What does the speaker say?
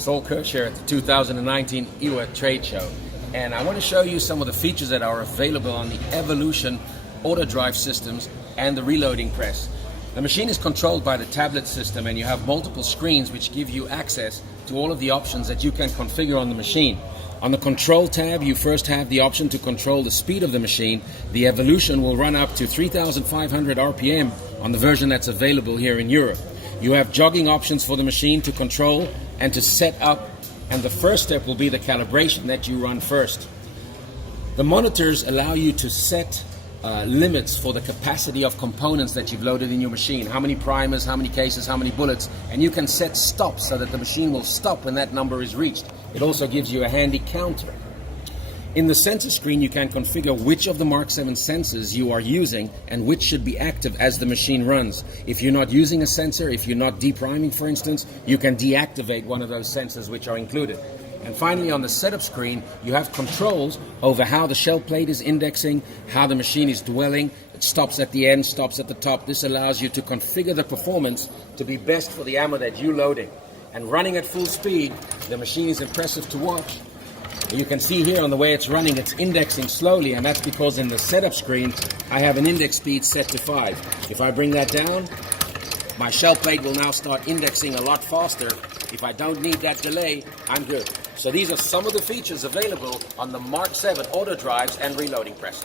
Saul Kirsch here at the 2019 IWA Trade Show, and I want to show you some of the features that are available on the Evolution auto drive systems and the reloading press. The machine is controlled by the tablet system, and you have multiple screens which give you access to all of the options that you can configure on the machine. On the control tab, you first have the option to control the speed of the machine. The Evolution will run up to 3,500 RPM on the version that's available here in Europe. You have jogging options for the machine to control and to set up, and the first step will be the calibration that you run first. The monitors allow you to set limits for the capacity of components that you've loaded in your machine. How many primers, how many cases, how many bullets, and you can set stops so that the machine will stop when that number is reached. It also gives you a handy counter. In the sensor screen, you can configure which of the Mark 7 sensors you are using and which should be active as the machine runs. If you're not using a sensor, if you're not depriming, for instance, you can deactivate one of those sensors which are included. And finally, on the setup screen, you have controls over how the shell plate is indexing, how the machine is dwelling. It stops at the end, stops at the top. This allows you to configure the performance to be best for the ammo that you're loading. And running at full speed, the machine is impressive to watch. You can see here on the way it's running, it's indexing slowly, and that's because in the setup screen, I have an index speed set to 5. If I bring that down, my shell plate will now start indexing a lot faster. If I don't need that delay, I'm good. So these are some of the features available on the Mark 7 auto drives and reloading press.